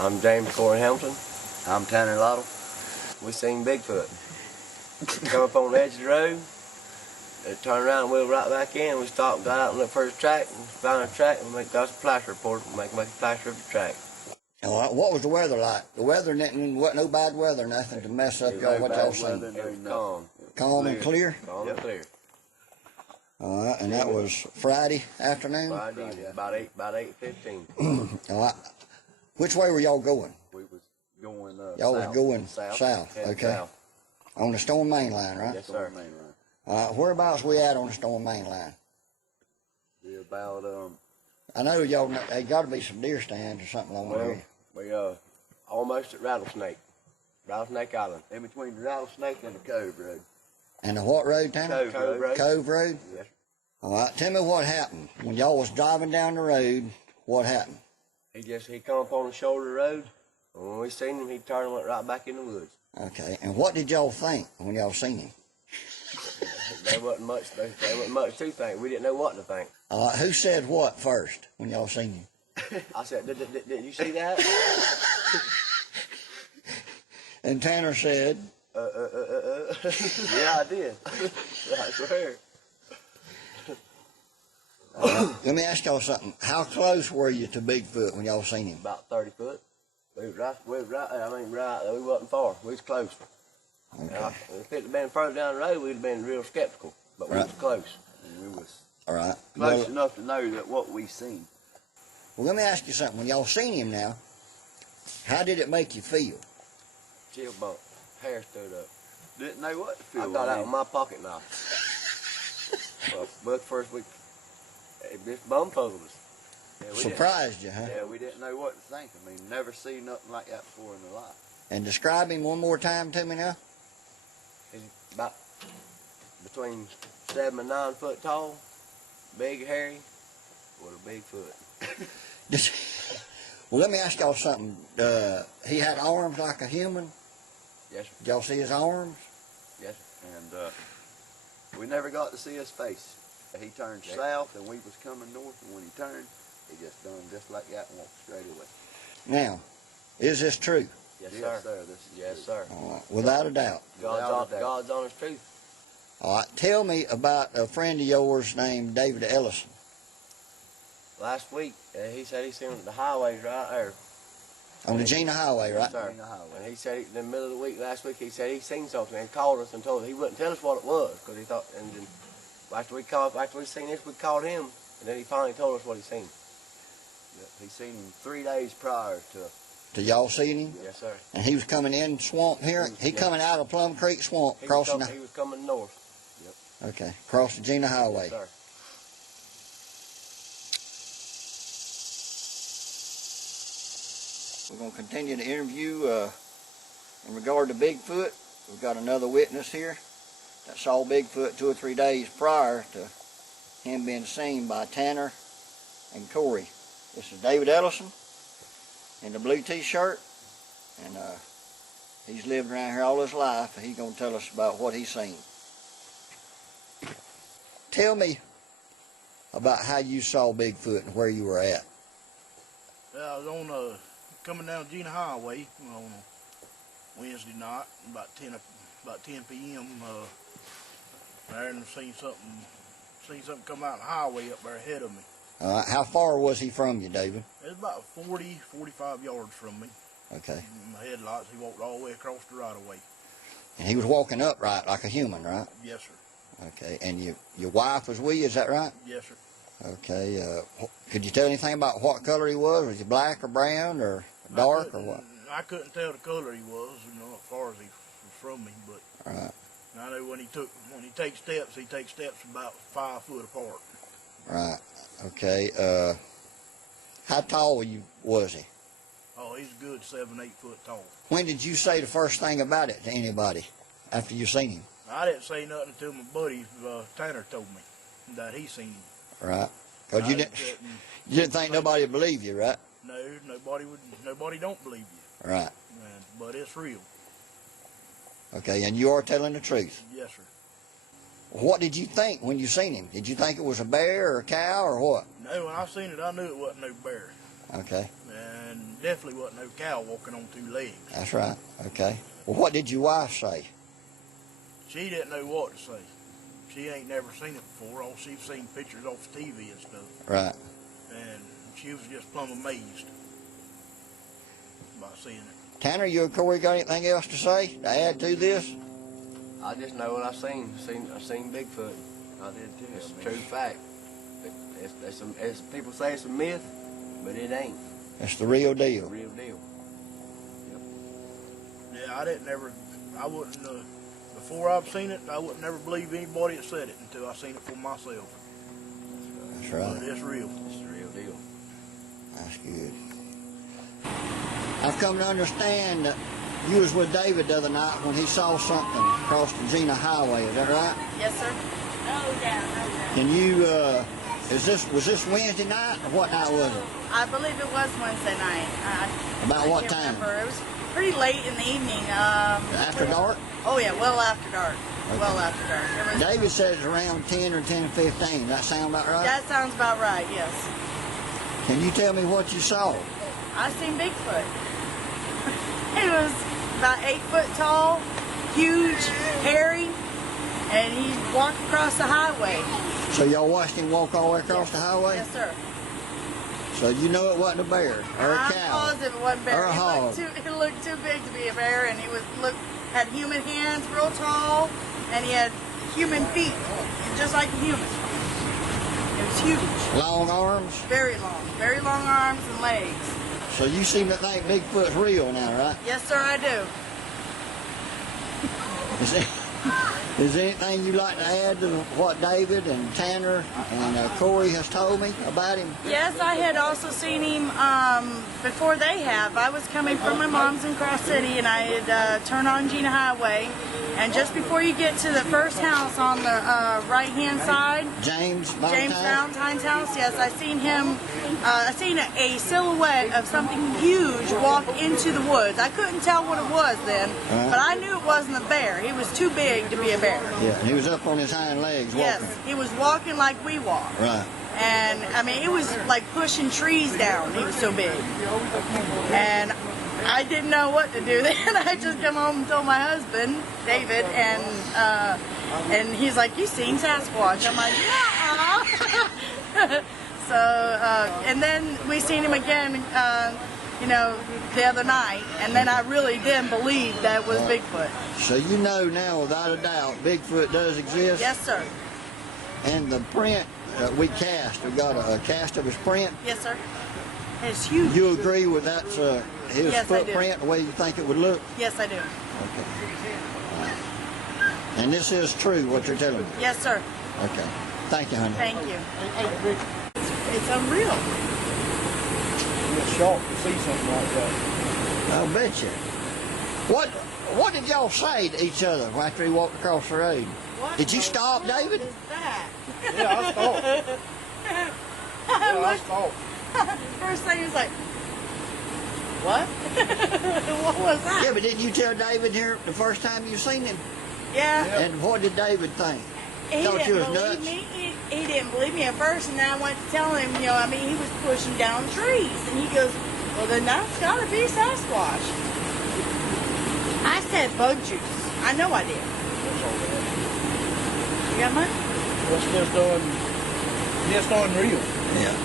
I'm James Corey Hamilton. I'm Tanner Lottle. We seen Bigfoot. Come up on the edge of the road, turn around and wheel right back in. We stopped, got out and looked for the track, and found a track, and got us a plaster report, and make a plaster of the track. What was the weather like? The weather wasn't no bad weather, nothing to mess up y'all what y'all seen. It was calm. Calm and clear? Calm and clear. All right, and that was Friday afternoon? Friday, about 8:15. All right. Which way were y'all going? We was going Y'all was going south. Okay. South. On the Storm Main Line, right? Yes, sir. Whereabouts we at on the Storm Main Line? We're about I know y'all, there got to be some deer stands or something along there. We almost at Rattlesnake Island. in between the Rattlesnake and the Cove Road. And the what road, Tanner? Cove Road. Cove Road? Yes. All right, tell me what happened. When y'all was driving down the road, what happened? He come up on the shoulder of the road, and when we seen him, he turned and went right back in the woods. Okay, and what did y'all think when y'all seen him? There wasn't much to think. We didn't know what to think. Who said what first when y'all seen him? I said, did you see that? And Tanner said, Yeah, I did. I swear. let me ask y'all something. How close were you to Bigfoot when y'all seen him? About 30 foot. We was right, we wasn't far. We was close. Okay. If it had been further down the road, we'd have been real skeptical. But we was close. And we was All right. close enough to know that what we seen. Well, let me ask you something. When y'all seen him now, how did it make you feel? Chill bump. Hair stood up. Didn't know what to feel. I got out with my pocket knife. But first we, this bumfuzzled us. Yeah, Surprised you, huh? Yeah, we didn't know what to think. I mean, never seen nothing like that before in our life. And describe him one more time to me now. He's about between 7 and 9 foot tall, big, hairy, with a big foot. Well, let me ask y'all something. He had arms like a human? Yes, sir. Did y'all see his arms? Yes, sir. And we never got to see his face. He turned south and we was coming north, and when he turned, he just done just like that and walked straight away. Now, is this true? Yes, Yes, sir. sir. This is Yes, true. sir. All right. Without a doubt. God's honest truth. All right. Tell me about a friend of yours named David Ellison. Last week, he said he seen the highways right there. On the Gina Highway, right? Yes, sir. Gina Highway. And he said in the middle of the week last week, he said he seen something and called us and told us he wouldn't tell us what it was because he thought. And then after we seen this, we called him, and then he finally told us what he seen. Yep. He seen him 3 days prior to. To y'all seeing him? Yes, sir. And he was coming in swamp here? He coming out of Plum Creek Swamp, crossing He was coming north. the... Okay, across the Gina Highway. Yes, sir. We're going to continue the interview in regard to Bigfoot. We've got another witness here that saw Bigfoot 2 or 3 days prior to him being seen by Tanner and Corey. This is David Ellison in the blue t-shirt, and he's lived around here all his life, and he's going to tell us about what he's seen. Tell me about how you saw Bigfoot and where you were at. I was on coming down Gina Highway on a Wednesday night, about 10 p.m. There, and seen something come out of the highway up there ahead of me. How far was he from you, David? It was about 45 yards from me. Okay. In my headlights, he walked all the way across the right of way. And he was walking upright like a human, right? Yes, sir. Okay. And your wife was with you, is that right? Yes, sir. Okay. Could you tell anything about what color he was? Was he black or brown or dark or what? I couldn't tell the color he was, as far as he was from me, but Right. I know when he takes steps, he takes steps about 5 foot apart. Right. Okay. How tall was he? Oh, he's a good 7, 8 foot tall. When did you say the first thing about it to anybody after you seen him? I didn't say nothing until my buddy Tanner told me that he seen him. Right. Because you didn't think nobody would believe you, right? No, nobody don't believe you. Right. But it's real. Okay, and you are telling the truth. Yes, sir. What did you think when you seen him? Did you think it was a bear or a cow or what? No, when I seen it, I knew it wasn't no bear. Okay. and definitely wasn't no cow walking on 2 legs. That's right. Okay. Well, what did your wife say? She didn't know what to say. She ain't never seen it before. All she's seen pictures off TV and stuff. Right. And she was just plumb amazed by seeing it. Tanner, you and Corey got anything else to say to add to this? I just know what I seen. I seen Bigfoot. I did too. It's a true fact. It's people say it's a myth, but it ain't. It's the real It's the deal. real deal. Yeah, I wouldn't, before I've seen it, I wouldn't never believe anybody that said it until I seen it for myself. That's But right. it's real. It's the real deal. That's good. I've come to understand that you was with David the other night when he saw something across the Gina Highway. Is that right? Yes, sir. Oh, yeah. Can you, was this Wednesday night or what night was it? I believe it was Wednesday night. About I what can't time? remember. It was pretty late in the evening. After dark? Oh, yeah, well after dark. Okay. Well after dark. It was, David said it's around 10 or 10:15. That sound about right? that sounds about right, yes. Can you tell me what you saw? I seen Bigfoot. He was about 8 foot tall, huge, hairy, and he walked across the highway. So y'all watched him walk all the way across the highway? Yes, sir. So you know it wasn't a bear or a I'm cow positive it wasn't a bear. or a hog. He looked too big to be a bear, and he had human hands, real tall, and he had human feet, just like a human. It was huge. Long arms? Very long arms and legs. So you seem to think Bigfoot's real now, right? Yes, sir, I do. Is there anything you'd like to add to what David and Tanner and Corey has told me about him? Yes, I had also seen him before they have. I was coming from my mom's in Cross City, and I had turned on Gina Highway. And just before you get to the first house on the right-hand side, James Valentine's house, yes, I seen him. I seen a silhouette of something huge walk into the woods. I couldn't tell what it was then, but I knew it wasn't a bear. He was too big to be a bear. Yeah, he was up on his hind legs walking. Yes, he was walking like we walk. Right. And I mean, it was like pushing trees down. He was so big. And I didn't know what to do then. I just come home and told my husband, David, and he's like, "You seen Sasquatch?" I'm like, "Yeah." So, and then we seen him again, the other night, and then I really didn't believe that was Bigfoot. So you know now, without a doubt, Bigfoot does exist? Yes, sir. And the print we got a cast of his print? Yes, sir. It's huge. You agree with that's his Yes, I do. footprint, the way you think it would look? Yes, I do. Okay. And this is true, what you're telling me? Yes, sir. Okay. Thank you, honey. Thank you. It's unreal. It's shocked to see something like that. I'll bet you. What did y'all say to each other after he walked across the road? Did you stop, David? What is that? Yeah, I stopped. Yeah, I stopped. First thing he was like, what? What was that? Yeah, but didn't you tell David here the first time you seen him? Yeah. And what did David think? He Thought you didn't was believe nuts? me. He didn't believe me at first, and then I went to tell him, he was pushing down trees. And he goes, well, then that's got to be Sasquatch. I said bug juice. I know I did. You got mine? It's just unreal. Yeah.